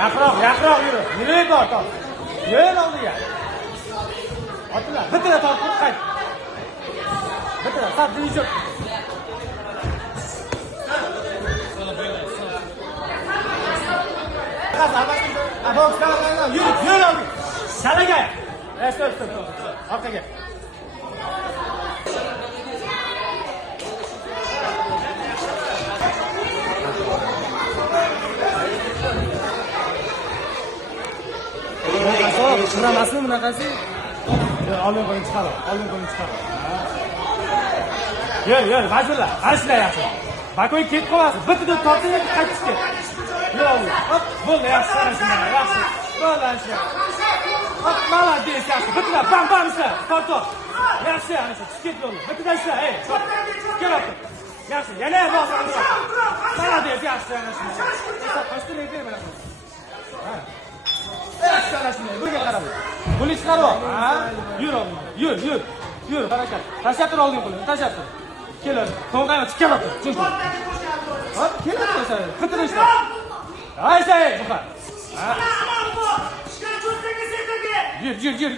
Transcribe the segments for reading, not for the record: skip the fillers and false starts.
Yaqinroq yürü. Nereye tort? Yürü olduya. Atla. Bitir tort. Qayt. Bitir. Sat deyişib. Yürü oldu. Şalaga. Stop. Orqaga. Şuramasını bunaqasi? Oldin qo'lini chiqarib. Yur, majburla. Ashla yaxshi. Bakoy ketib qolmasin. Bitta torting qaytib ket. Yur. Hop, bo'ldi, yaxshi qarashinglar, yaxshi. Bo'ldi, yaxshi. Hop, молодец, yaxshi. Bitta bam ishla. Torto. Yaxshi, ana shu ket bo'ldi. Bitta ishla, ey. Keladi. Yaxshi, yana bosib. Молодец, yaxshi ana shu. Esa qo'shdi lekin mana shu. Ha. Burga qarab. Qo'lni chiqarib ol. Ha? Yur, harakat. Tashlab tur olding qo'lni, tashlab tur. Keladi. To'g'ri, chiqarib tur. Chunki. Hop, keladi esa. Bitir ishla. Aysa, buqa. Ha.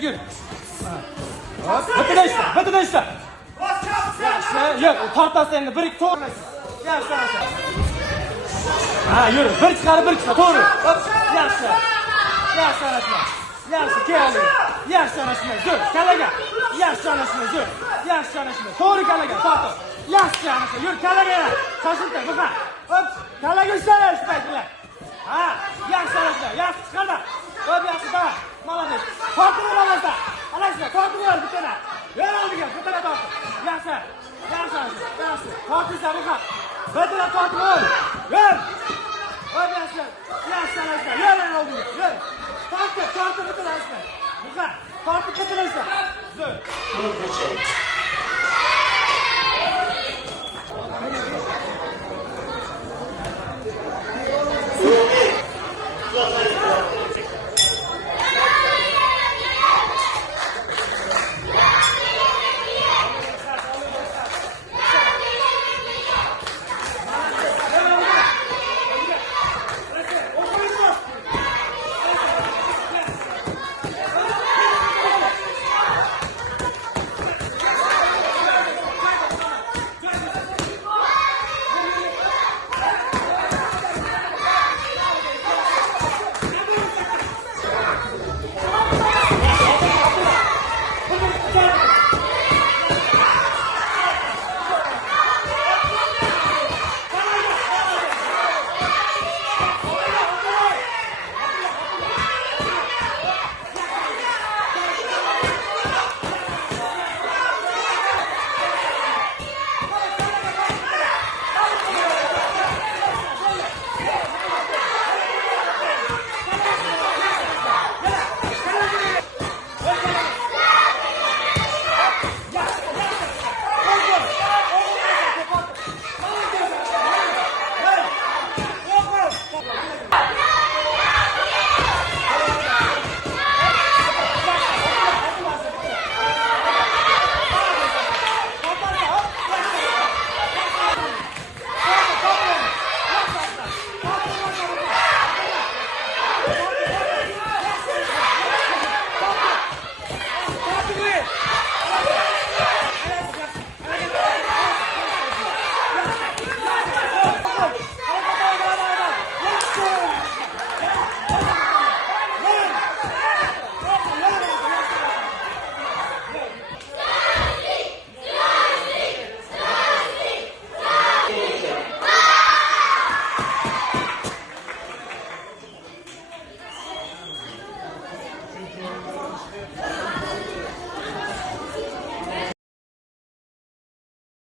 Yur. Hop, bitir ishla. Yaxshi. Yo'q, tortasi endi 1-2 to'g'ri. Yaxshi. Ha, yur. Bir chiqarib, to'g'ri. Hop, yaxshi. Yaxshi anashma. Yaxshi keldi. Yaxshi anashma. Zo'r. Kalaga. Yaxshi anashma. Zo'r. Yaxshi anashma. To'g'ri kalaga. Tortib. Yaxshi anashma. Yur kalaga. Shoshilta. Buqa. Hop. Kalaga ushlash paytlar. Ha. Yaxshi anashma. Yaxshi chiqarma. Hop yaxshi da. Молодец. Tortib olasa. Anashma. Tortib ol bitana. Yer oldiga. Bitana tortib. Yaxshi. Tortib buqa. Bitana tortib ol. Yer. Hop yaxshi. Yaxshi anashma. Yer oldiga. Yer. Tortib bitirasizlar. Buqa, tortib bitirasizlar. Zo'r.